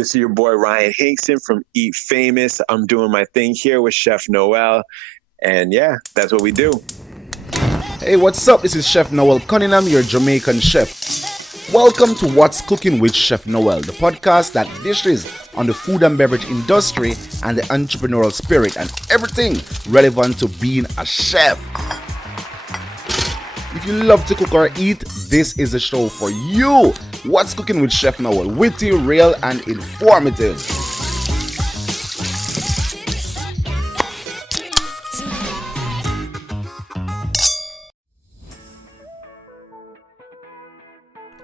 This is your boy Ryan Hinkson from Eat Famous. I'm doing my thing here with Chef Noel. And yeah, that's what we do. Hey, what's up? This is Chef Noel Cunningham, your Jamaican chef. Welcome to What's Cooking with Chef Noel, the podcast that dishes on the food and beverage industry and the entrepreneurial spirit and everything relevant to being a chef. If you love to cook or eat, this is the show for you. What's Cooking with Chef Noel? Witty, real, and informative.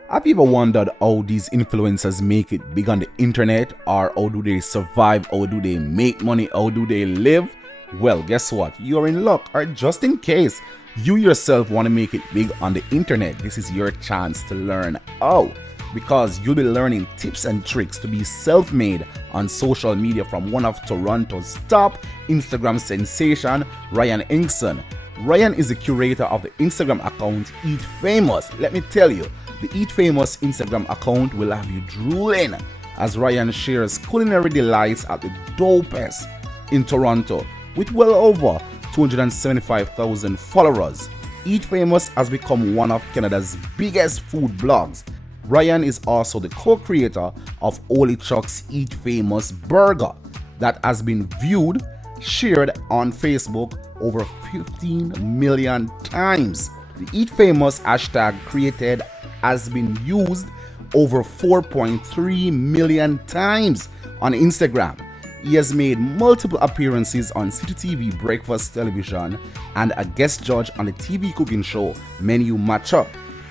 Have you ever wondered how these influencers make it big on the internet? Or how do they survive? How do they make money? How do they live? Well, guess what? You're in luck. Or just in case you yourself want to make it big on the internet, this is your chance to learn how. Because you'll be learning tips and tricks to be self-made on social media from one of Toronto's top Instagram sensation, Ryan Hinkson. Ryan is the curator of the Instagram account Eat Famous. Let me tell you, the Eat Famous Instagram account will have you drooling as Ryan shares culinary delights at the dopest in Toronto with well over 275,000 followers. Eat Famous has become one of Canada's biggest food blogs. Ryan is also the co-creator of Holy Chuck's Eat Famous Burger that has been viewed, shared on Facebook over 15 million times. The Eat Famous hashtag created has been used over 4.3 million times on Instagram. He has made multiple appearances on City TV Breakfast Television and a guest judge on the TV cooking show Menu Matchup.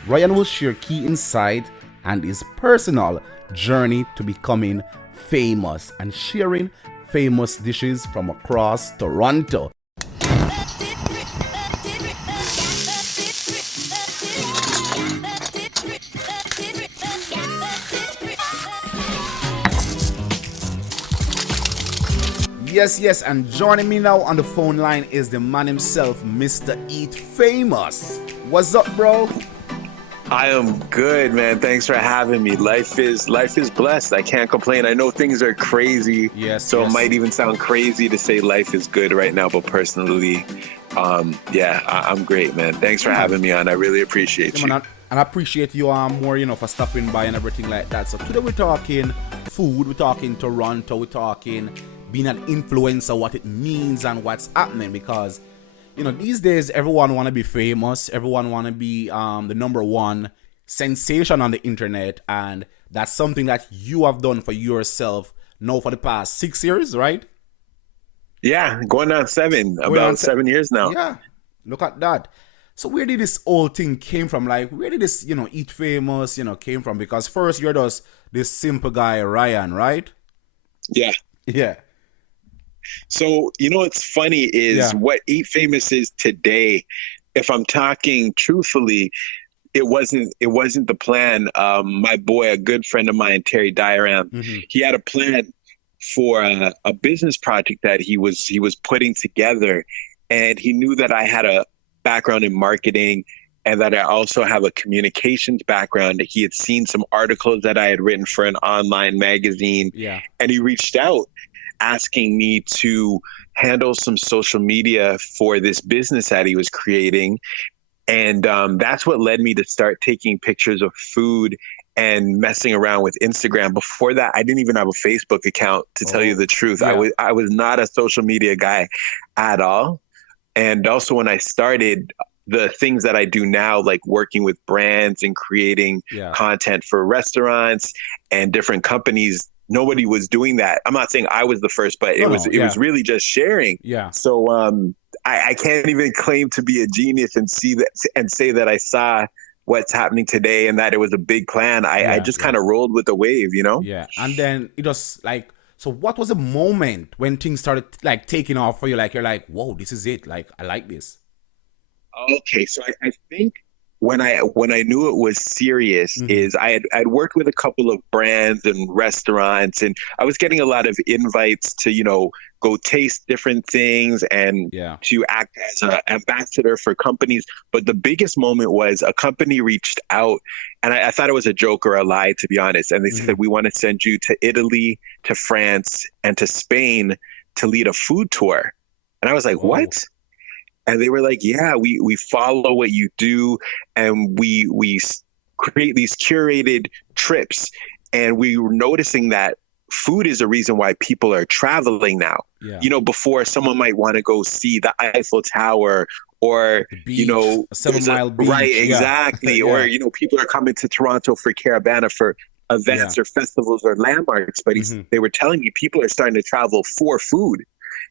Ryan will share key insight and his personal journey to becoming famous and sharing famous dishes from across Toronto. Yes, and joining me now on the phone line is the man himself, Mr. Eat Famous. What's up, bro? I am good, man. Thanks for having me. Life is blessed. I can't complain. I know things are crazy. Yes. It might even sound crazy to say life is good right now, but personally, I'm great, man. Thanks for having me on. I really appreciate you. Man, and I appreciate you more, for stopping by and everything like that. So today we're talking food, we're talking Toronto, we're talking being an influencer, what it means and what's happening, because these days everyone want to be famous, everyone want to be the number one sensation on the internet, and that's something that you have done for yourself now for the past 6 years, right? Yeah, going on 7 years now. Yeah, look at that. So where did this whole thing came from? Like, where did this Eat Famous came from? Because first you're just this simple guy Ryan, right? Yeah. So, what's funny is what Eat Famous is today. If I'm talking truthfully, it wasn't the plan. My boy, a good friend of mine, Terry Diaram, he had a plan for a business project that he was putting together, and he knew that I had a background in marketing and that I also have a communications background. He had seen some articles that I had written for an online magazine, and he reached out asking me to handle some social media for this business that he was creating. And that's what led me to start taking pictures of food and messing around with Instagram. Before that, I didn't even have a Facebook account, to tell you the truth. I was not a social media guy at all. And also when I started, the things that I do now, like working with brands and creating content for restaurants and different companies, nobody was doing that. I'm not saying I was the first, but it was really just sharing. Yeah. So I can't even claim to be a genius and say that I saw what's happening today and that it was a big plan. I just kind of rolled with the wave, Yeah. And then it was like, so what was the moment when things started like taking off for you? Like, you're like, whoa, this is it. Like, I like this. Okay. So I think when I knew it was serious is I'd worked with a couple of brands and restaurants, and I was getting a lot of invites to, go taste different things and to act as an ambassador for companies. But the biggest moment was a company reached out, and I thought it was a joke or a lie, to be honest. And they said, we want to send you to Italy, to France, and to Spain to lead a food tour. And I was like, what? And they were like, yeah, we follow what you do, and we create these curated trips. And we were noticing that food is a reason why people are traveling now. Yeah. Before someone might want to go see the Eiffel Tower or, beach, a 7-mile beach. Right, exactly. Yeah. Or, people are coming to Toronto for Caravana for events or festivals or landmarks. But they were telling me people are starting to travel for food.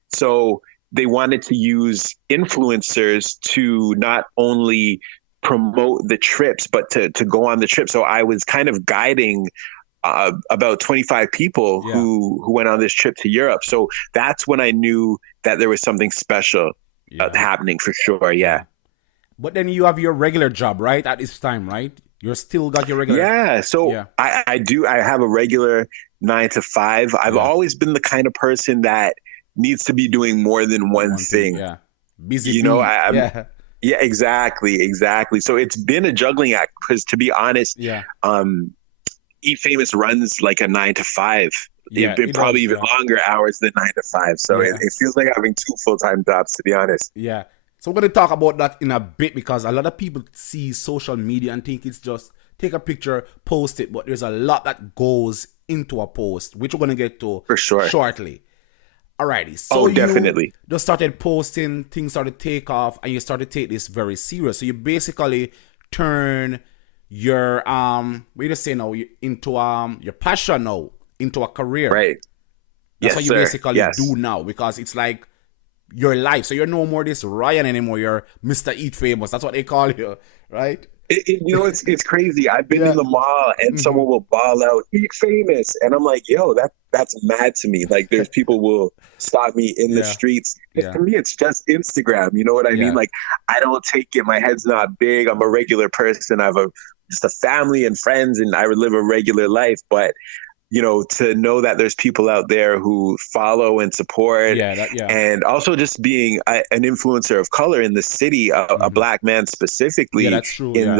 So they wanted to use influencers to not only promote the trips, but to go on the trip. So I was kind of guiding about 25 people who went on this trip to Europe. So that's when I knew that there was something special happening for sure. Yeah. But then you have your regular job, right? At this time, right? You're still got your regular. Yeah. So I do. I have a regular 9 to 5. I've always been the kind of person that needs to be doing more than one thing. Yeah. Busy. Yeah, exactly. So it's been a juggling act because, to be honest, Eat Famous runs like a 9 to 5. It probably even longer hours than 9 to 5. So it feels like having 2 full-time jobs, to be honest. Yeah. So we're going to talk about that in a bit, because a lot of people see social media and think it's just take a picture, post it, but there's a lot that goes into a post, which we're going to get to for sure shortly. Alrighty. So definitely. You just started posting, things started to take off, and you started to take this very serious. So you basically turn your into your passion now into a career. Right. That's what you basically do now, because it's like your life. So you're no more this Ryan anymore. You're Mr. Eat Famous. That's what they call you, right? It's crazy. I've been in the mall and someone will bawl out, Eat Famous. And I'm like, yo, that's mad to me. Like, there's people will stop me in the streets. For me, it's just Instagram. You know what I mean? Like, I don't take it. My head's not big. I'm a regular person. I have just a family and friends, and I live a regular life. But to know that there's people out there who follow and support, and also just being an influencer of color in the city, a black man specifically, that's true. in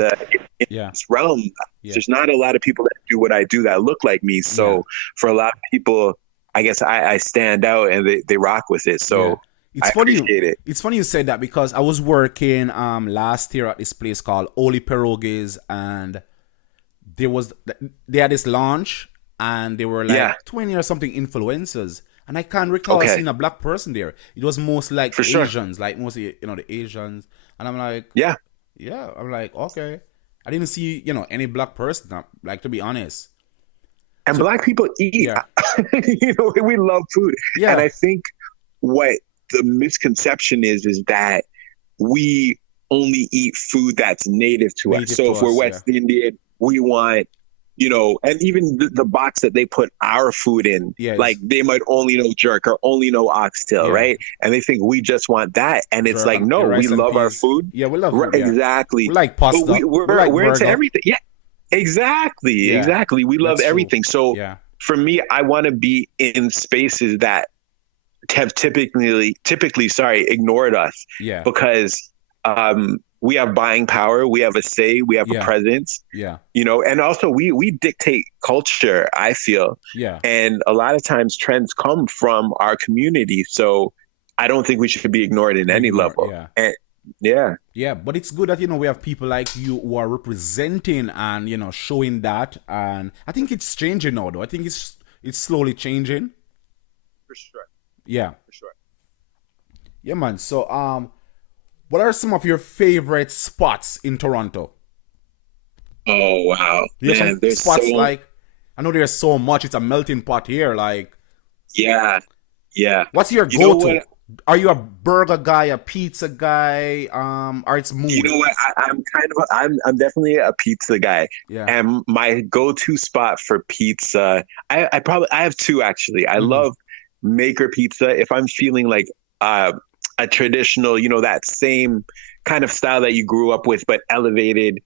this realm. There's not a lot of people that do what I do that look like me. So for a lot of people, I guess I stand out, and they rock with it. So I appreciate it. It's funny you said that, because I was working last year at this place called Oli Pierogies, and they had this launch. And they were like 20 or something influencers. And I can't recall seeing a black person there. It was mostly like Asians, like mostly, the Asians. And I'm like, I'm like, okay. I didn't see, any black person, like, to be honest. And black people eat. We love food. Yeah. And I think what the misconception is that we only eat food that's native to us. So if we're West Indian, we want, and even the box that they put our food in, like they might only know jerk or only know oxtail, right? And they think we just want that. And it's like, no, we love our food. Yeah, we love food. Exactly. We like pasta. We're into everything. Yeah, exactly. We love everything. So for me, I want to be in spaces that have typically, ignored us. Yeah. Because we have buying power, we have a say, we have a presence, and also we dictate culture, I feel. Yeah. And a lot of times trends come from our community. So I don't think we should be ignored in any level. Yeah. And but it's good that, we have people like you who are representing and, showing that. And I think it's changing now, though. I think it's slowly changing. For sure. Yeah. For sure. Yeah, man. So, what are some of your favorite spots in Toronto? Oh, wow. Man, there's spots like, I know there's so much. It's a melting pot here. Like, yeah. What's your go-to? Are you a burger guy, a pizza guy? Or it's mood? You know what? I'm definitely a pizza guy. Yeah. And my go-to spot for pizza, I have 2 actually. I love Maker Pizza. If I'm feeling like a traditional, that same kind of style that you grew up with, but elevated.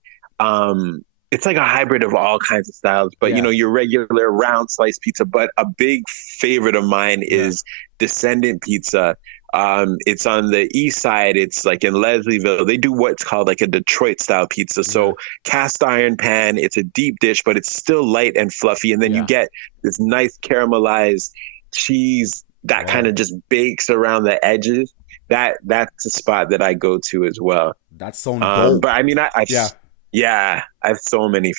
It's like a hybrid of all kinds of styles, but you know, your regular round slice pizza. But a big favorite of mine is Descendant Pizza. It's on the east side. It's like in Leslieville. They do what's called like a Detroit style pizza. So cast iron pan, it's a deep dish, but it's still light and fluffy. And then you get this nice caramelized cheese that kind of just bakes around the edges. That's a spot that I go to as well. That sounds dope. But I mean, I have so many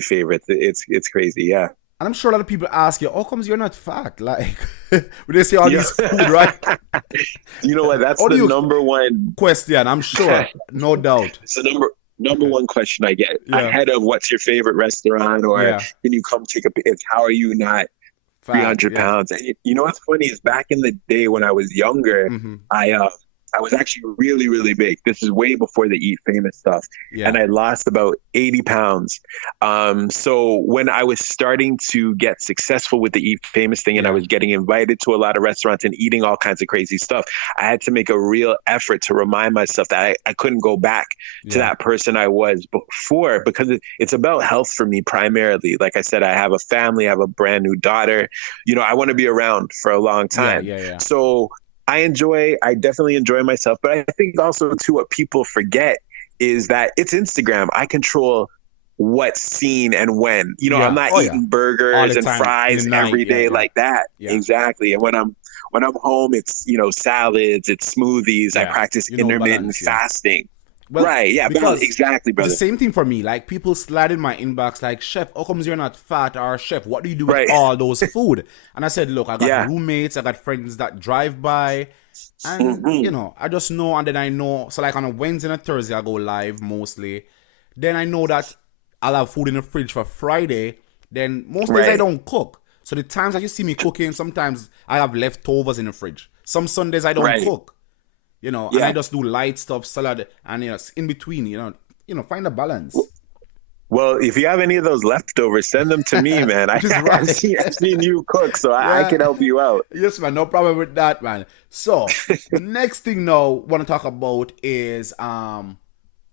favorites. It's crazy. Yeah. And I'm sure a lot of people ask you, how comes you're not fat? Like, when they say all this food, right? You know what? That's the number one question, I'm sure. No doubt. It's the number one question I get ahead of what's your favorite restaurant, or can you come take it's how are you not 300 pounds? And you know what's funny is back in the day when I was younger, I was actually really, really big. This is way before the Eat Famous stuff. And I lost about 80 pounds. So when I was starting to get successful with the Eat Famous thing and I was getting invited to a lot of restaurants and eating all kinds of crazy stuff, I had to make a real effort to remind myself that I couldn't go back to that person I was before, because it's about health for me primarily. Like I said, I have a family, I have a brand new daughter. You know, I want to be around for a long time. So I definitely enjoy myself, but I think also too what people forget is that it's Instagram. I control what's seen and when. You know, I'm not eating burgers and fries every day like that. Exactly. And when I'm home, it's, you know, salads, it's smoothies. I practice intermittent fasting. Well, right, yeah, exactly, brother. The same thing for me. Like, people slide in my inbox like, Chef, how comes you're not fat? Or, Chef, what do you do with all those food? And I said, look, I got roommates, I got friends that drive by. And, you know, I just know, and then I know. So, like, on a Wednesday and a Thursday, I go live mostly. Then I know that I'll have food in the fridge for Friday. Then most days I don't cook. So, the times that you see me cooking, sometimes I have leftovers in the fridge. Some Sundays I don't cook. You know, and I just do light stuff, salad, and you know, in between, you know, find a balance. Well, if you have any of those leftovers, send them to me, man. I've seen you cook, so I can help you out. Yes, man, no problem with that, man. So, the next thing now I want to talk about is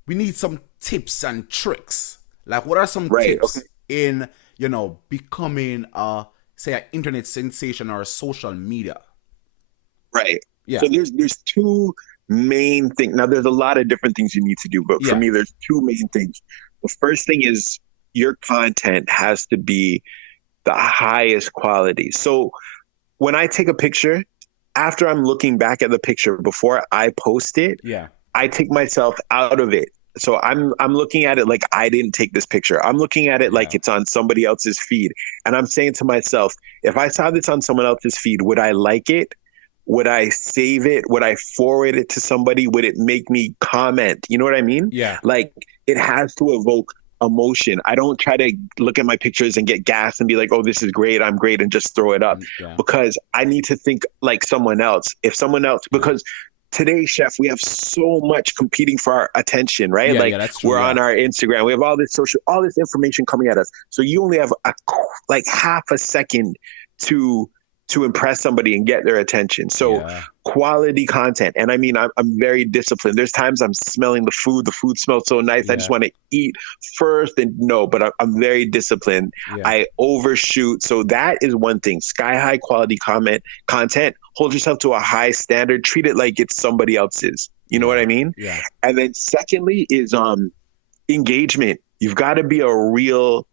we need some tips and tricks. Like, what are some tips in, you know, becoming say an internet sensation or social media? Right. Yeah. So there's two main things. Now, there's a lot of different things you need to do, but for me, there's two main things. The first thing is your content has to be the highest quality. So when I take a picture, after I'm looking back at the picture before I post it, I take myself out of it. So I'm looking at it like I didn't take this picture. I'm looking at it like it's on somebody else's feed. And I'm saying to myself, if I saw this on someone else's feed, would I like it? Would I save it? Would I forward it to somebody? Would it make me comment? You know what I mean? Yeah. Like, it has to evoke emotion. I don't try to look at my pictures and get gas and be like, oh, this is great, I'm great, and just throw it up. Because I need to think like someone else. If someone else, because today, Chef, we have so much competing for our attention, right? That's true, we're on our Instagram. We have all this information coming at us. So you only have like half a second to impress somebody and get their attention. So quality content. And I mean, I'm very disciplined. There's times I'm smelling the food. The food smells so nice. I just want to eat first but I'm very disciplined. I overshoot. So that is one thing. Sky high quality content. Hold yourself to a high standard. Treat it like it's somebody else's. You know what I mean? Yeah. And then secondly is engagement. You've got to be a real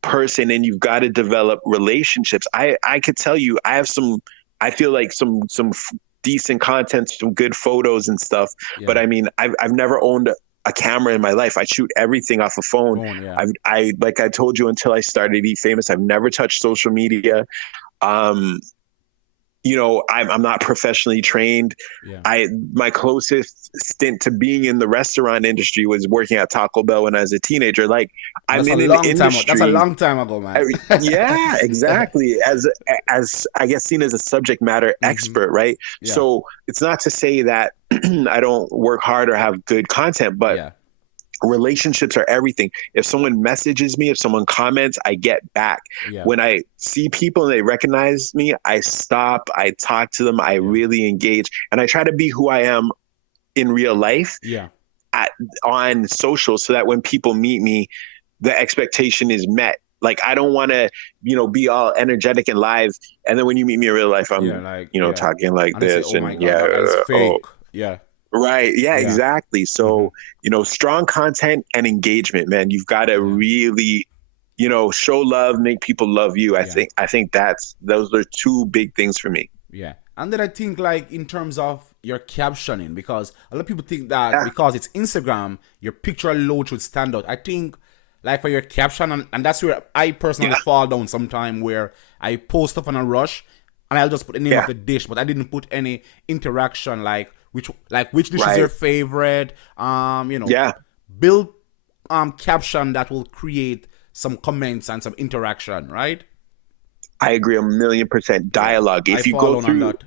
person and you've got to develop relationships. I could tell you, I feel like some decent content, some good photos and stuff. But I mean, I've never owned a camera in my life. I shoot everything off a phone. I like I told you, until I started Eat Famous, I've never touched social media. You know, I'm not professionally trained. My closest stint to being in the restaurant industry was working at Taco Bell when I was a teenager. Like, I'm in an industry. That's a long time ago, man. Yeah, exactly. As I guess seen as a subject matter expert, right? So it's not to say that I don't work hard or have good content, but relationships are everything. If someone messages me, if someone comments, I get back. When I see people and they recognize me, I stop, I talk to them, I really engage, and I try to be who I am in real life. on social so that when people meet me, the expectation is met. Like, I don't want to, be all energetic and live, and then when you meet me in real life, I'm, talking like and they say, this, oh my and god, that guy's fake. Right. Yeah, exactly. So, strong content and engagement, man. You've got to really, show love, make people love you. I think those are two big things for me. Yeah. And then I think, like, in terms of your captioning, because a lot of people think that because it's Instagram, your picture alone should stand out. I think, like, for your caption, and that's where I personally fall down sometime, where I post stuff on a rush and I'll just put the name of the dish, but I didn't put any interaction, like which dish is your favorite, build caption that will create some comments and some interaction, right? I agree 1,000,000% dialogue. If you go through that,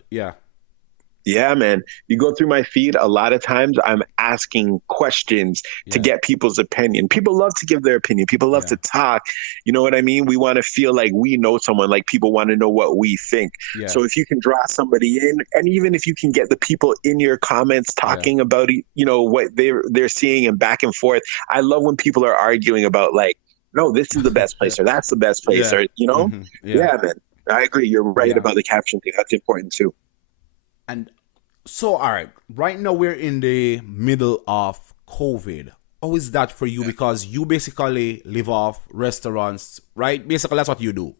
yeah, man. You go through my feed, a lot of times I'm asking questions to get people's opinion. People love to give their opinion. People love to talk. You know what I mean? We want to feel like we know someone, like people want to know what we think. Yeah. So if you can draw somebody in, and even if you can get the people in your comments talking about, what they're seeing and back and forth. I love when people are arguing about, like, no, this is the best place or that's the best place or, Yeah, man. I agree. You're right about the caption thing. That's important too. And so, all right, right now we're in the middle of COVID. How is that for you? Because you basically live off restaurants, right? Basically, that's what you do.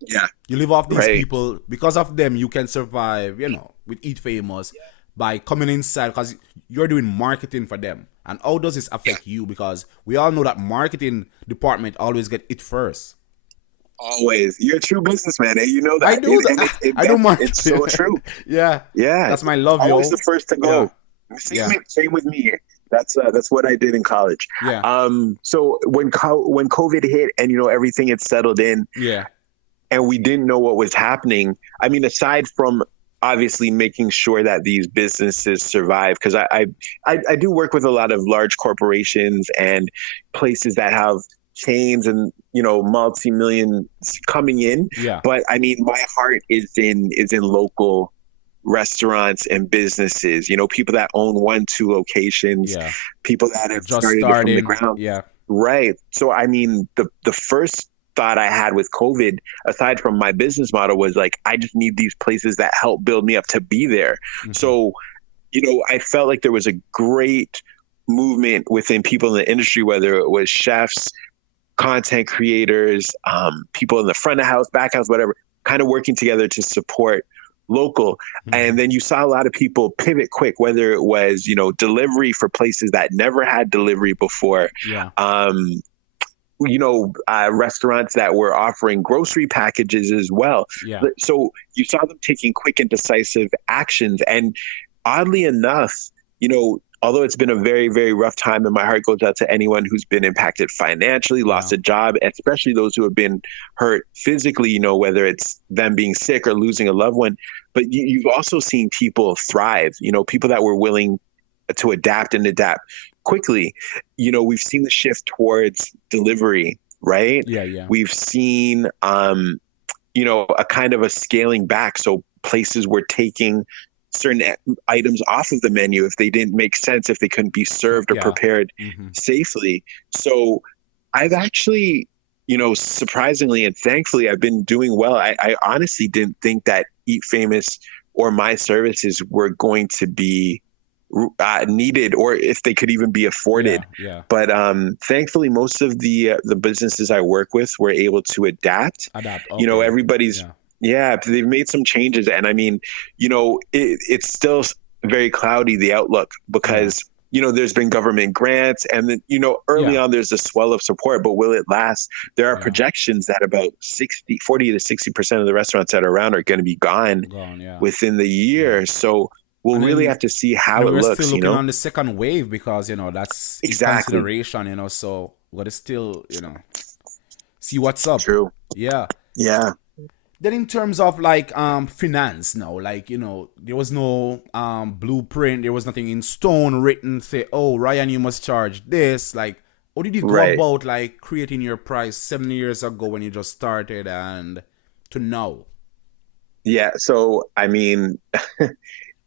Yeah. You live off these people. Because of them, you can survive, with Eat Famous by coming inside, because you're doing marketing for them. And how does this affect you? Because we all know that marketing department always get it first. Always. You're a true businessman, and you know that. I do that. I don't mind. It's so true. Yeah. That's my love, yo. Always the first to go. Same with me. That's what I did in college. Yeah. So when COVID hit and everything had settled in. Yeah. And we didn't know what was happening. I mean, aside from obviously making sure that these businesses survive, because I do work with a lot of large corporations and places that have chains and multi-million coming in, but I mean my heart is in local restaurants and businesses, people that own 1-2 locations, people that have just started from the ground, right? So I mean the first thought I had with COVID, aside from my business model, was like, I just need these places that help build me up to be there. So I felt like there was a great movement within people in the industry, whether it was chefs, content creators, people in the front of house, back house, whatever, kind of working together to support local. And then you saw a lot of people pivot quick, whether it was, delivery for places that never had delivery before. Restaurants that were offering grocery packages as well. So you saw them taking quick and decisive actions. And oddly enough, although it's been a very, very rough time, and my heart goes out to anyone who's been impacted financially, lost a job, especially those who have been hurt physically, whether it's them being sick or losing a loved one. But you've also seen people thrive, people that were willing to adapt quickly. We've seen the shift towards delivery, right? We've seen, a kind of a scaling back. So places were taking certain items off of the menu if they didn't make sense, if they couldn't be served or prepared safely. So I've actually, surprisingly and thankfully, I've been doing well. I honestly didn't think that Eat Famous or my services were going to be needed, or if they could even be afforded. But thankfully, most of the businesses I work with were able to adapt. Okay. Everybody's they've made some changes, and I mean, it's still very cloudy, the outlook, because there's been government grants, and then early on there's a swell of support, but will it last? There are projections that about 40 to 60% of the restaurants that are around are going to be gone within the year. So we'll really have to see how it looks. We're still looking on the second wave, because that's exactly consideration. So we got to still see what's up. True. Yeah. Then in terms of like finance now, like there was no blueprint, there was nothing in stone written, say, oh, Ryan, you must charge this. Like, how did you go about like creating your price 7 years ago when you just started and to now? Yeah, so I mean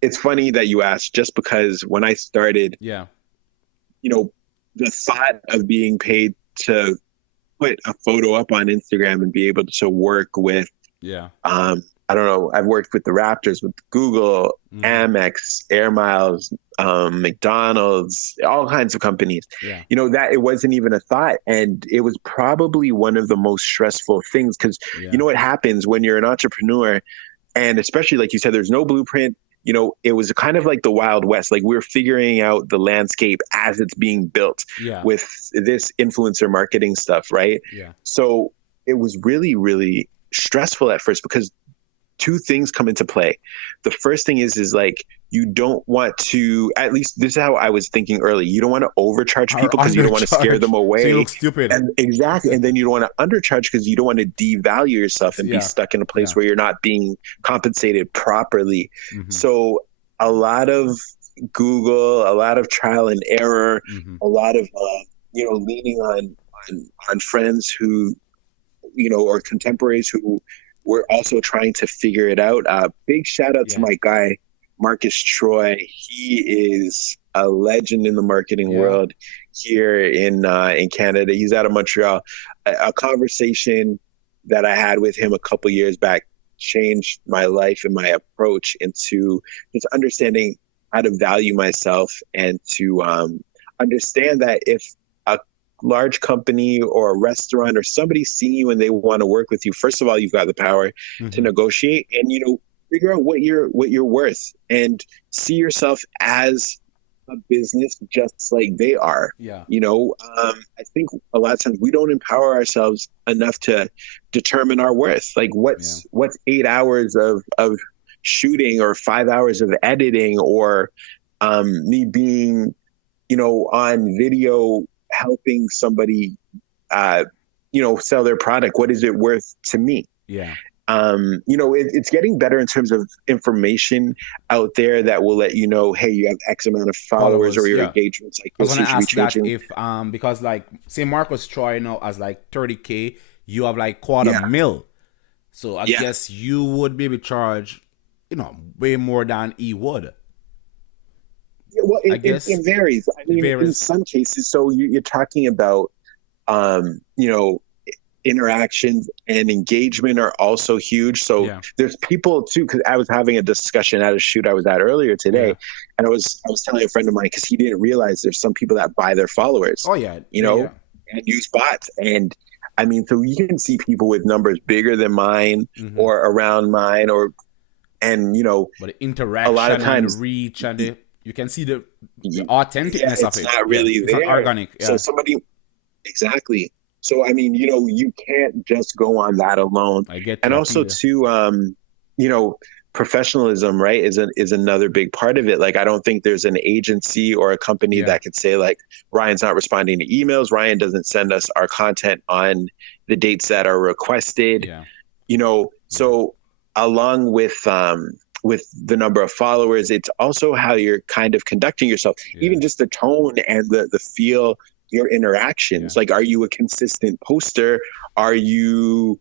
it's funny that you asked, just because when I started, the thought of being paid to put a photo up on Instagram and be able to work with, I don't know, I've worked with the Raptors, with Google, Amex, Air Miles, McDonald's, all kinds of companies. That it wasn't even a thought. And it was probably one of the most stressful things because you know what happens when you're an entrepreneur, and especially like you said, there's no blueprint. It was kind of like the Wild West. Like we're figuring out the landscape as it's being built with this influencer marketing stuff, right? So it was really, really stressful at first because two things come into play. The first thing is like, you don't want to, at least this is how I was thinking early. You don't want to overcharge people because you don't want to scare them away. So you look stupid. And exactly. And then you don't want to undercharge because you don't want to devalue yourself and be stuck in a place where you're not being compensated properly. So a lot of Google, a lot of trial and error, a lot of, leaning on friends who, or contemporaries who were also trying to figure it out. Big shout out to my guy, Marcus Troy. He is a legend in the marketing world here in Canada. He's out of Montreal. A conversation that I had with him a couple years back changed my life and my approach into just understanding how to value myself and to understand that if a large company or a restaurant or somebody seeing you and they want to work with you, first of all, you've got the power to negotiate and, figure out what you're worth and see yourself as a business just like they are. I think a lot of times we don't empower ourselves enough to determine our worth. Like what's 8 hours of shooting or 5 hours of editing or me being, on video helping somebody, sell their product. What is it worth to me? It's getting better in terms of information out there that will let you know, hey, you have X amount of followers or your engagements like this. I was going to ask that if, because like, say Marcus Troy now has like 30K, you have like quarter mil. So I guess you would maybe charge, way more than he would. Yeah, well, it varies. I mean, in some cases, so you're talking about, interactions and engagement are also huge. So there's people too, because I was having a discussion at a shoot I was at earlier today, and I was telling a friend of mine because he didn't realize there's some people that buy their followers. And use bots. And I mean, so you can see people with numbers bigger than mine or around mine, but the interaction, a lot of times, and the reach, and you can see the authenticness of it. It's not really there. It's not organic. So exactly. So, I mean, you can't just go on that alone. I get and also too, professionalism, right, is another big part of it. Like, I don't think there's an agency or a company that could say like, Ryan's not responding to emails. Ryan doesn't send us our content on the dates that are requested. So along with the number of followers, it's also how you're kind of conducting yourself, even just the tone and the feel, your interactions. Like, are you a consistent poster? Are you,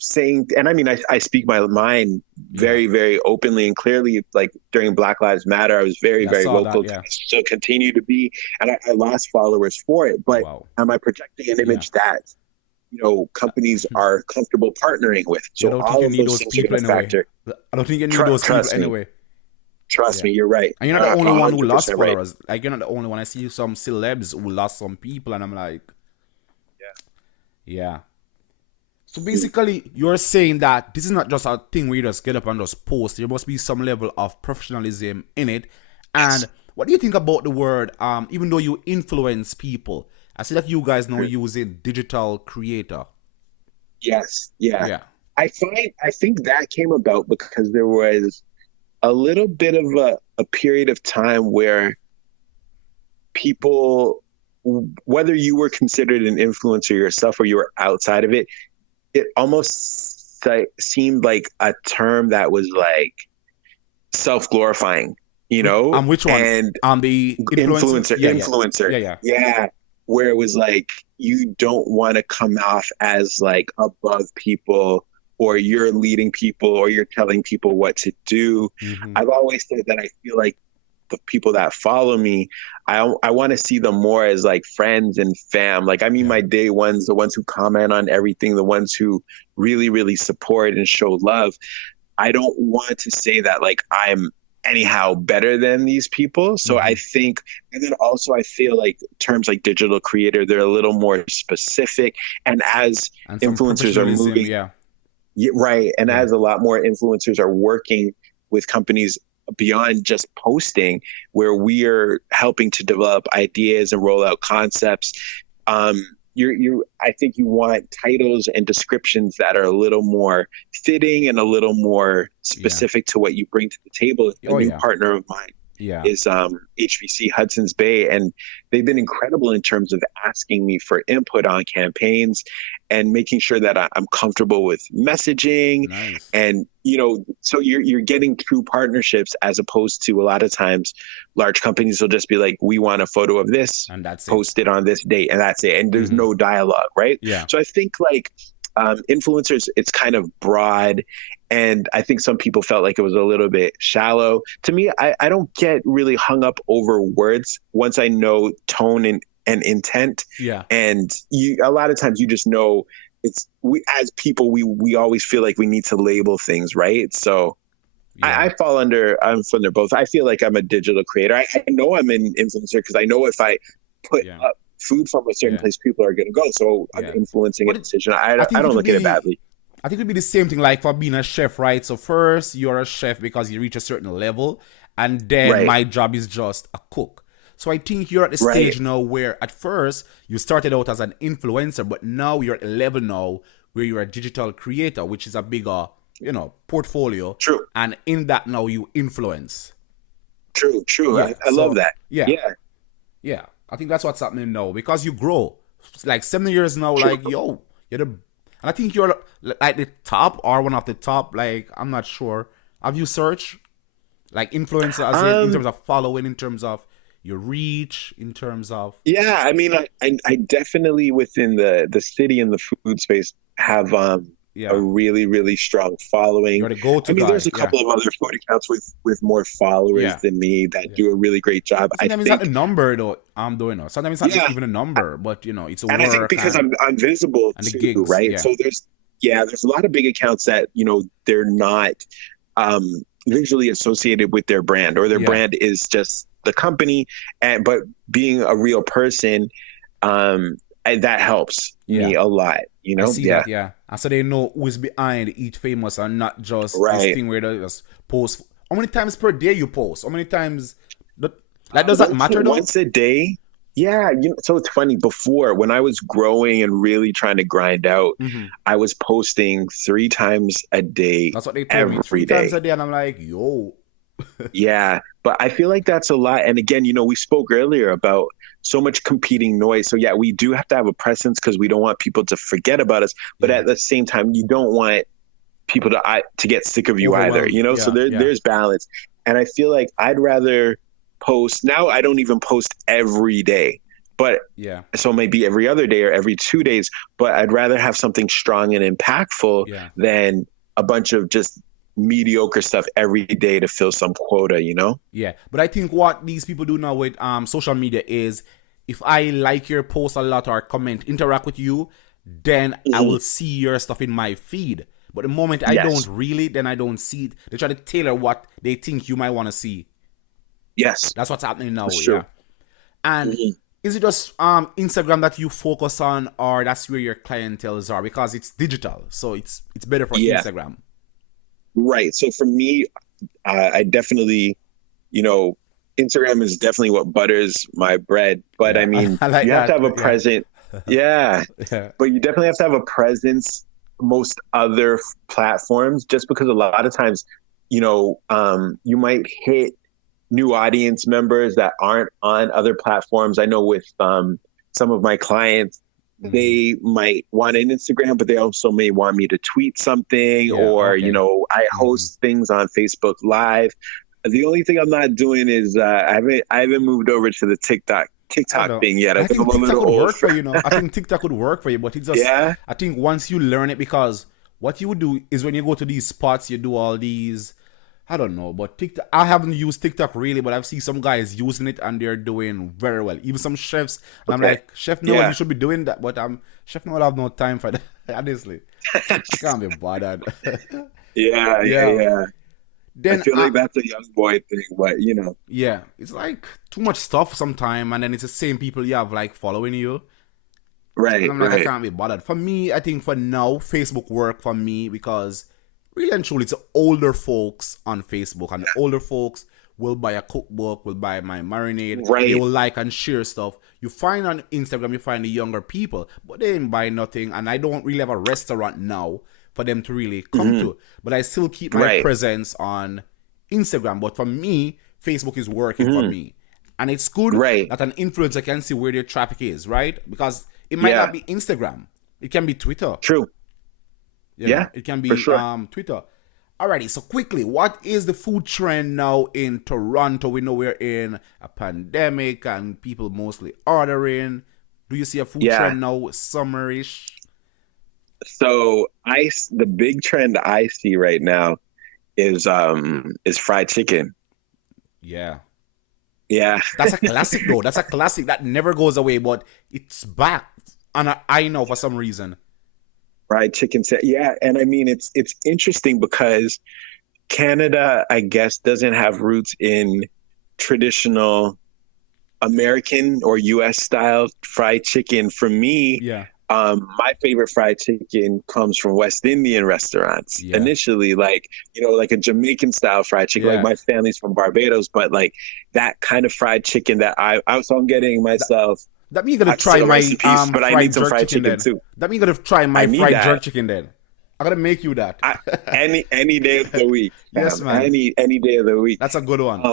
saying, and I mean, I speak my mind very, very openly and clearly. Like during Black Lives Matter, I was very, very vocal. So continue to be, and I lost followers for it. But am I projecting an image that, companies are comfortable partnering with? So I don't think you need those people anyway. I don't think you need those people anyway. Trust me, you're right. And you're not the only one who lost followers. Right. Like, you're not the only one. I see some celebs who lost some people, and I'm like, yeah. So basically, you're saying that this is not just a thing where you just get up and just post. There must be some level of professionalism in it. And what do you think about the word, even though you influence people? I see that you guys now using digital creator. Yes. Yeah. I think that came about because there was a little bit of a period of time where people, whether you were considered an influencer yourself or you were outside of it, it almost seemed like a term that was like self-glorifying, On which one? And on the influencer. Yeah. Where it was like, you don't want to come off as like above people, or you're leading people, or you're telling people what to do. I've always said that I feel like the people that follow me, I want to see them more as like friends and fam. Like, I mean, my day ones, the ones who comment on everything, the ones who really, really support and show love. I don't want to say that like I'm anyhow better than these people. So I think, and then also I feel like terms like digital creator, they're a little more specific. And as influencers are moving, right. And as a lot more influencers are working with companies beyond just posting, where we are helping to develop ideas and roll out concepts, I think you want titles and descriptions that are a little more fitting and a little more specific to what you bring to the table. A new partner of mine is HVC Hudson's Bay, and they've been incredible in terms of asking me for input on campaigns and making sure that I'm comfortable with messaging. Nice. And so you're getting true partnerships, as opposed to a lot of times large companies will just be like, we want a photo of this and that's posted on this date, and that's it, and there's no dialogue, right? So I think like influencers, it's kind of broad, and I think some people felt like it was a little bit shallow. To me, I don't get really hung up over words once I know tone and intent. And a lot of times you just know we as people, we always feel like we need to label things, right? So I fall under both. I feel like I'm a digital creator. I know I'm an influencer because I know if I put up food from a certain place, people are going to go. So I'm influencing a decision. I don't look at it badly. I think it'd be the same thing like for being a chef, right? So first you're a chef because you reach a certain level, and then my job is just a cook. So I think you're at the stage now where at first you started out as an influencer, but now you're at a level now where you're a digital creator, which is a bigger, portfolio. True. And in that now you influence. True. Yeah. I love that. Yeah. I think that's what's happening now because you grow. Like 7 years now, like, you're the... And I think you're like the top or one of the top, like, I'm not sure. Have you searched like influencer as in terms of following, in terms of your reach, in terms of... Yeah, I mean, I definitely within the city and the food space have a really, really strong following. You're the go-to guy. There's a couple of other food accounts with more followers than me that do a really great job. Sometimes it's not a number though. I'm doing it. Sometimes it's not even a number, but it's a work. And I think because I'm visible too, gigs, right? So there's a lot of big accounts that they're not visually associated with their brand, or their brand is just the company, but being a real person, and that helps me a lot. I see that, and so they know who's behind Eat Famous, and not just this thing where they just post. How many times per day you post? How many times? Does that matter though? Once a day. Yeah, so it's funny. Before, when I was growing and really trying to grind out, I was posting 3 times a day. That's what they told me. 3 times a day, and I'm like, yo. Yeah, but I feel like that's a lot. And again, we spoke earlier about so much competing noise. So yeah, we do have to have a presence because we don't want people to forget about us. But at the same time, you don't want people to get sick of you either. So there's balance. And I feel like I'd rather post. Now I don't even post every day, but so maybe every other day or every 2 days. But I'd rather have something strong and impactful than a bunch of just mediocre stuff every day to fill some quota, But I think what these people do now with social media is, if I like your post a lot or comment, interact with you, then I will see your stuff in my feed. But the moment I don't really, then I don't see it. They try to tailor what they think you might want to see. Yes, that's what's happening now. And is it just Instagram that you focus on, or that's where your clientels are, because it's digital, so it's better for Instagram? Right. So for me, I definitely, Instagram is definitely what butters my bread. But I mean, like you have to have a presence. But you definitely have to have a presence most other platforms, just because a lot of times, you might hit new audience members that aren't on other platforms. I know with some of my clients, they might want an Instagram, but they also may want me to tweet something, or, I host things on Facebook Live. The only thing I'm not doing is I haven't moved over to the TikTok thing yet. I think TikTok would work for you. I think TikTok would work for you, but it's just, I think once you learn it, because what you would do is when you go to these spots, you do all these, I don't know, but TikTok, I haven't used TikTok really, but I've seen some guys using it and they're doing very well. Even some chefs, and I'm like, Chef Noel, you should be doing that, but Chef Noel, I have no time for that. Honestly, I can't be bothered. Yeah. Then I feel like that's a young boy thing, but yeah, it's like too much stuff sometimes, and then it's the same people you have like following you. Right. And I'm like, I can't be bothered. For me, I think for now, Facebook work for me because really and truly, it's older folks on Facebook, and the older folks will buy a cookbook, will buy my marinade, they will like and share stuff. You find on Instagram, you find the younger people, but they didn't buy nothing, and I don't really have a restaurant now for them to really come to. But I still keep my presence on Instagram. But for me, Facebook is working for me. And it's good that an influencer can see where their traffic is, right? Because it might not be Instagram. It can be Twitter. True. It can be Twitter. Alrighty, so quickly, what is the food trend now in Toronto? We know we're in a pandemic and people mostly ordering. Do you see a food trend now, summerish? So the big trend I see right now is fried chicken. Yeah. That's a classic though. That's a classic that never goes away, but it's back. And I know for some reason. Fried chicken. Yeah. And I mean, it's interesting because Canada, I guess, doesn't have roots in traditional American or US style fried chicken. For me, my favorite fried chicken comes from West Indian restaurants. Initially, like a Jamaican style fried chicken. Like my family's from Barbados, but like that kind of fried chicken that I'm getting myself. That means you gotta try my but I need some fried chicken too. That means you gotta try my fried jerk chicken then. I gotta make you that. Any day of the week. Yes, man. Any day of the week. That's a good one.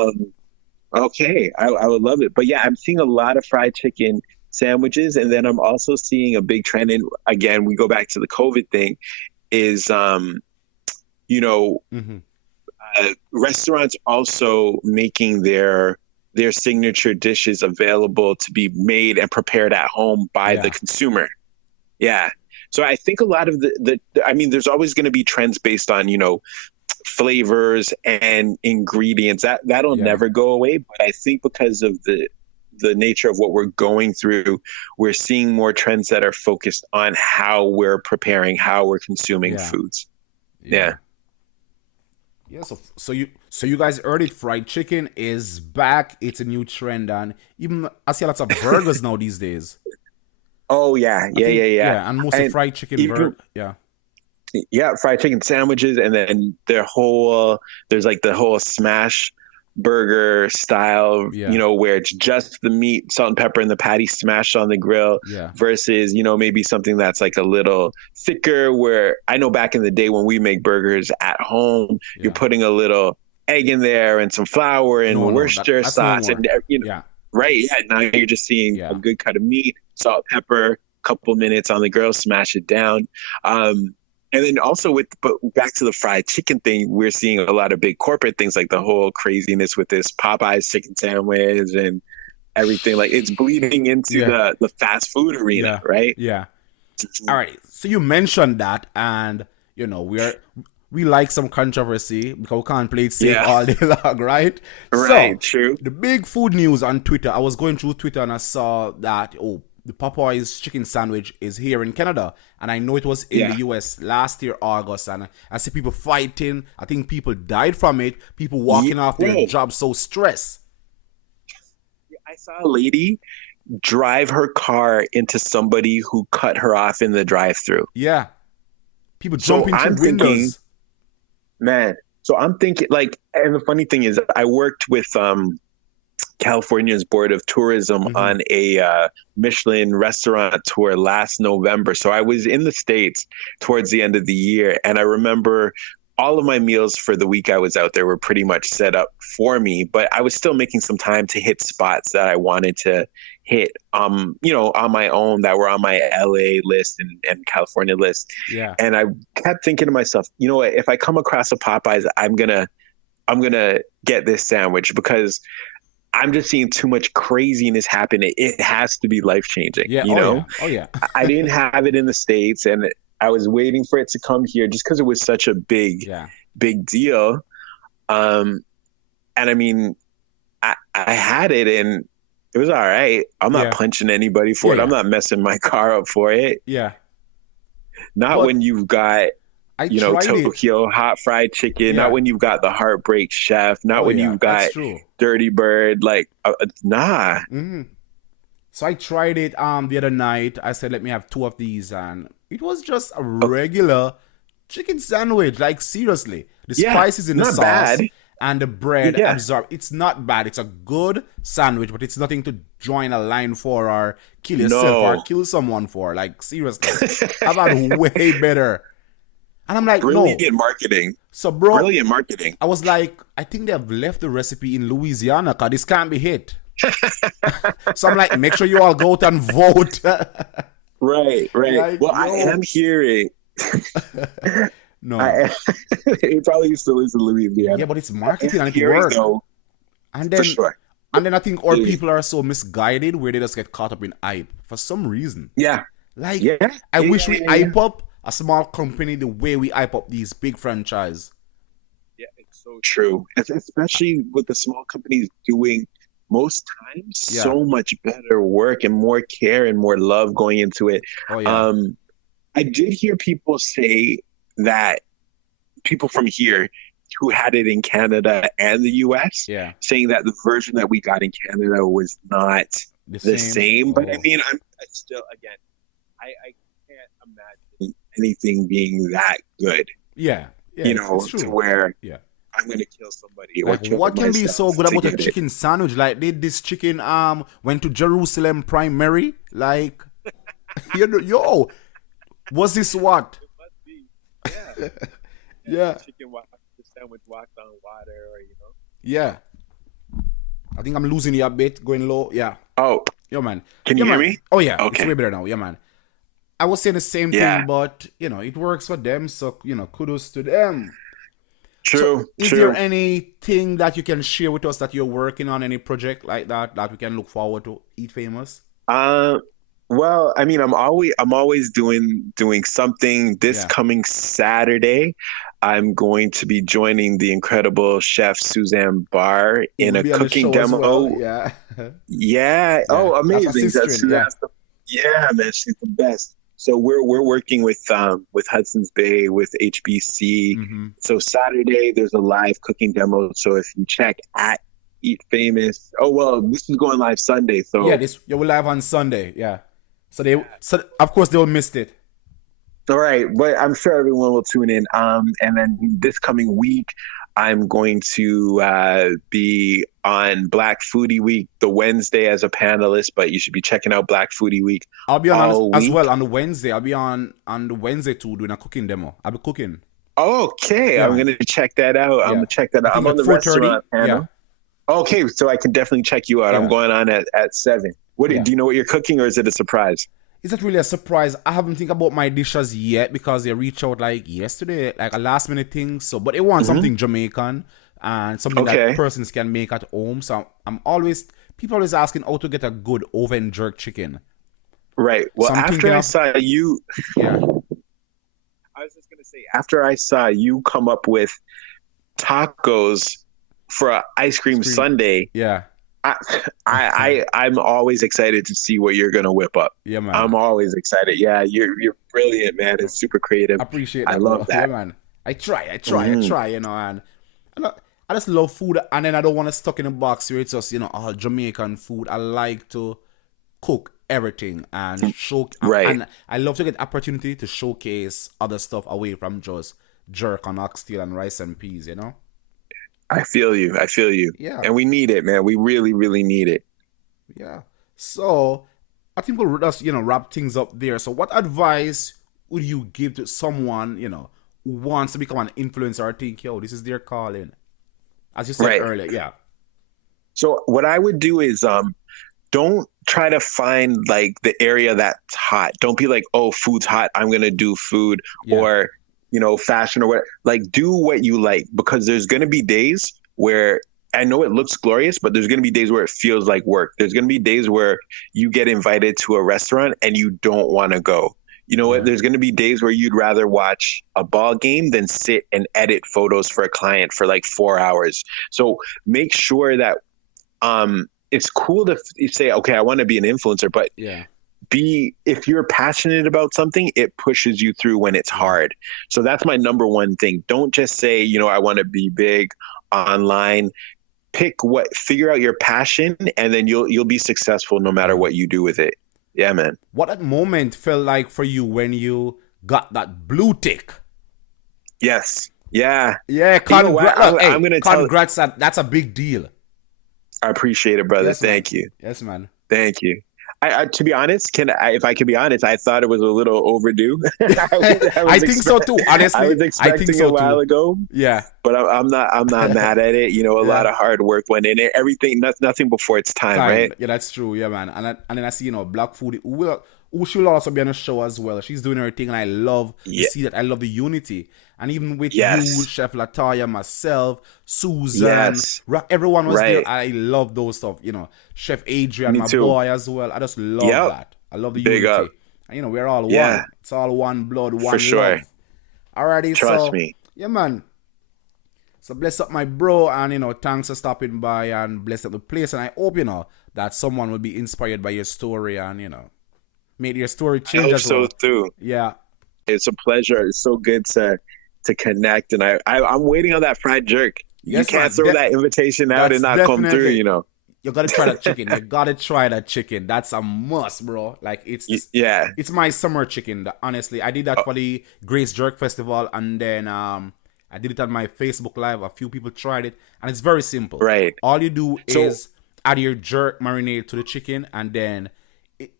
Okay, I would love it. But yeah, I'm seeing a lot of fried chicken sandwiches, and then I'm also seeing a big trend. And again, we go back to the COVID thing. Is restaurants also making their signature dishes available to be made and prepared at home by the consumer. Yeah. So I think a lot of there's always going to be trends based on, flavors and ingredients that'll never go away. But I think because of the nature of what we're going through, we're seeing more trends that are focused on how we're preparing, how we're consuming foods. Yeah. So you guys heard it. Fried chicken is back. It's a new trend, and even I see lots of burgers now these days. Oh yeah. And mostly fried chicken burger. Yeah, fried chicken sandwiches, and then there's like the whole smash burger style, where it's just the meat, salt and pepper, and the patty smashed on the grill versus, maybe something that's like a little thicker, where I know back in the day when we make burgers at home, you're putting a little egg in there and some flour and Worcester sauce and right. Yeah. Now you're just seeing a good cut of meat, salt, pepper, couple minutes on the grill, smash it down. And then also but back to the fried chicken thing, we're seeing a lot of big corporate things like the whole craziness with this Popeyes chicken sandwich and everything. Like it's bleeding into the fast food arena, right? Yeah. All right. So you mentioned that, and we like some controversy because we can't play it safe all day long, right? Right. So, true. The big food news on Twitter. I was going through Twitter and I saw that the Popeyes chicken sandwich is here in Canada, and I know it was in the US last year, August, and I see people fighting. I think people died from it. People walking off their jobs so stressed. I saw a lady drive her car into somebody who cut her off in the drive-thru. Yeah, people jumping through windows. So I'm thinking, like, and the funny thing is, I worked with California's Board of Tourism on a Michelin restaurant tour last November. So I was in the States towards the end of the year, and I remember all of my meals for the week I was out there were pretty much set up for me, but I was still making some time to hit spots that I wanted to hit, on my own, that were on my LA list and California list. Yeah. And I kept thinking to myself, if I come across a Popeyes, I'm gonna get this sandwich because I'm just seeing too much craziness happen. It has to be life-changing, Oh, yeah. I didn't have it in the States, and I was waiting for it to come here just because it was such a big deal. And I mean, I had it and it was all right. I'm not punching anybody for it. I'm not messing my car up for it. Yeah. Not when you've got, Tokyo hot fried chicken. Not when you've got the Heartbreak Chef. Not when you've got Dirty Bird. Like, nah. Mm-hmm. So I tried it the other night. I said, let me have 2 of these, and it was just a regular chicken sandwich. Like, seriously, the spices in the sauce bad. And the bread absorb. It's not bad. It's a good sandwich, but it's nothing to join a line for or kill yourself or kill someone for. Like, seriously, I've had way better. And I'm like, brilliant marketing. So, bro, brilliant marketing. I was like, I think they've left the recipe in Louisiana because this can't be hit. So I'm like, make sure you all go out and vote. Right. Like, well, I am hearing. No. He probably used to listen to Louisiana. Yeah, but it's marketing and it works. And then, for sure. And then I think our people are so misguided where they just get caught up in hype for some reason. Yeah. Like, I wish we hype up a small company the way we hype up these big franchise. Yeah, it's so true. Especially with the small companies doing most times so much better work and more care and more love going into it. Oh, yeah. I did hear people say that people from here who had it in Canada and the US saying that the version that we got in Canada was not the same. But I mean, I still, again, I can't imagine anything being that good. Yeah. It's to where I'm going to kill somebody. Like, what can be so good about a chicken sandwich? Like, did this chicken went to Jerusalem primary? Like, was this what? It must be. Yeah. Chicken the sandwich walked on water, or Yeah. I think I'm losing you a bit, going low. Yeah. Oh. Yo, man. Can you hear me? Oh, yeah. Okay. It's way better now. Yeah, man. I was saying the same thing, but, it works for them. So, kudos to them. True. Is there anything that you can share with us that you're working on, any project like that we can look forward to Eat Famous? Well, I mean, I'm always doing something. This coming Saturday, I'm going to be joining the incredible chef Suzanne Barr in a cooking demo. Well. Yeah. Oh, amazing! Man, she's the best. So we're working with Hudson's Bay, with HBC. Mm-hmm. So Saturday there's a live cooking demo. So if you check at Eat Famous, this is going live Sunday. So we're live on Sunday. Yeah. So of course they will miss it. All right, but I'm sure everyone will tune in. And then this coming week, I'm going to be on Black Foodie Week the Wednesday as a panelist, but you should be checking out Black Foodie Week. I'll be on as well on the Wednesday. I'll be on the Wednesday too, doing a cooking demo. I'll be cooking. Okay, yeah, I'm going to check that out. I'm going to check that out. I'm on the restaurant panel. Yeah. Okay, so I can definitely check you out. I'm going on at 7. Do you know what you're cooking, or is it a surprise? It's not really a surprise. I haven't think about my dishes yet because they reached out like yesterday, like a last minute thing. So, but they want something Jamaican and something that persons can make at home. So people always asking how to get a good oven jerk chicken. Right. Well, after I saw you, I was just gonna say, after I saw you come up with tacos for an ice cream sundae. Yeah. I'm always excited to see what you're gonna whip up. Yeah, man. I'm always excited. Yeah, you're brilliant, man. It's super creative. I appreciate that. I love that. Yeah, man. I try, and I just love food, and then I don't want to stuck in a box where it's just, all Jamaican food. I like to cook everything and show. Right. And I love to get opportunity to showcase other stuff away from just jerk on oxtail and rice and peas, I feel you. Yeah. And we need it, man. We really, really need it. Yeah. So I think we'll just, wrap things up there. So what advice would you give to someone, who wants to become an influencer or think, this is their calling? As you said earlier, yeah. So what I would do is don't try to find like the area that's hot. Don't be like, oh, food's hot, I'm going to do food, or fashion or what. Like, do what you like, because there's going to be days where I know it looks glorious, but there's going to be days where it feels like work. There's going to be days where you get invited to a restaurant and you don't want to go. You know what? There's going to be days where you'd rather watch a ball game than sit and edit photos for a client for like 4 hours. So make sure that it's cool to say, okay, I want to be an influencer, but if you're passionate about something, it pushes you through when it's hard. So that's my number one thing. Don't just say, you know, I want to be big online. Figure out your passion, and then you'll be successful no matter what you do with it. Yeah, man. What that moment felt like for you when you got that blue tick? Yes. Yeah. Yeah. Congrats. That's a big deal. I appreciate it, brother. Yes, Thank you. Yes, man. Thank you. To be honest, if I can be honest, I thought it was a little overdue. I think so too. Honestly, I was expecting it a while ago. Yeah, but I'm not mad at it. You know, a lot of hard work went in it. Everything, nothing before its time, right? Yeah, that's true. Yeah, man. And then I see, you know, Black Food, who she'll also be on the show as well. She's doing her thing, and I love to see that. I love the unity. And even with you, Chef Latoya, myself, Susan, everyone was there. I love those stuff. You know, Chef Adrian, Me my too. boy as well. I just love that. I love the unity. Up. And, you know, we're all one. It's all one blood, one For sure. love. Alrighty, Trust me. Yeah, man. So bless up my bro, and, you know, thanks for stopping by and bless up the place. And I hope, you know, that someone will be inspired by your story and, you know, make your story change. I hope so too. Yeah. It's a pleasure. It's so good to connect, and I'm waiting on that fried jerk. You can't throw that invitation out and not come through, you know. You gotta try that chicken. You gotta try that chicken. That's a must, bro. Like it's my summer chicken. Honestly, I did that for the Grace Jerk Festival, and then I did it on my Facebook Live. A few people tried it, and it's very simple. Right. All you do is add your jerk marinade to the chicken, and then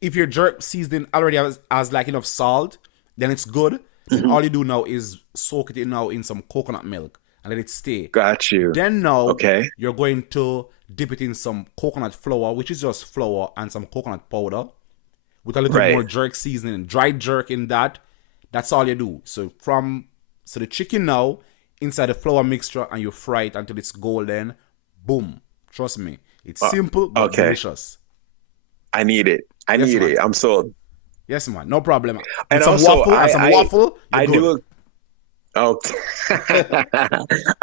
if your jerk seasoning already has like enough salt, then it's good. Mm-hmm. All you do now is soak it in some coconut milk and let it stay. Got you. Then now you're going to dip it in some coconut flour, which is just flour and some coconut powder with a little more jerk seasoning, dried jerk in that. That's all you do. So the chicken now inside the flour mixture, and you fry it until it's golden. Boom. Trust me. It's simple but delicious. I need it. I need it. I'm sold. Yes, man. No problem. And some also, waffle. I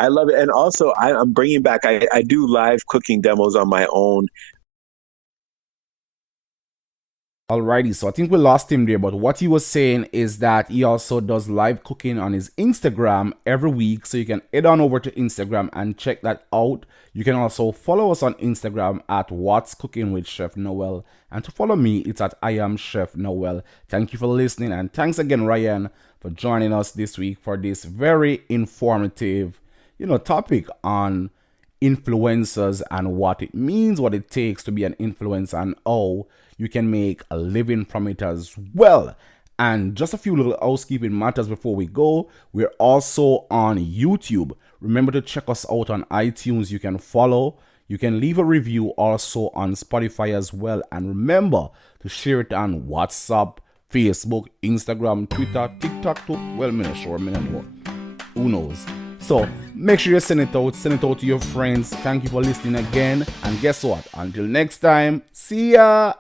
love it. And also, I'm bringing back. I do live cooking demos on my own. Alrighty, so I think we lost him there, but what he was saying is that he also does live cooking on his Instagram every week, so you can head on over to Instagram and check that out. You can also follow us on Instagram at What's Cooking with Chef Noel, and to follow me, it's at I Am Chef Noel. Thank you for listening, and thanks again, Ryan, for joining us this week for this very informative, topic on influencers and what it means, what it takes to be an influencer, and how you can make a living from it as well. And just a few little housekeeping matters before we go. We're also on YouTube. Remember to check us out on iTunes. You can follow. You can leave a review also on Spotify as well. And remember to share it on WhatsApp, Facebook, Instagram, Twitter, TikTok too. Well, I'm not sure. Who knows? So make sure you send it out to your friends. Thank you for listening again. And guess what? Until next time, see ya.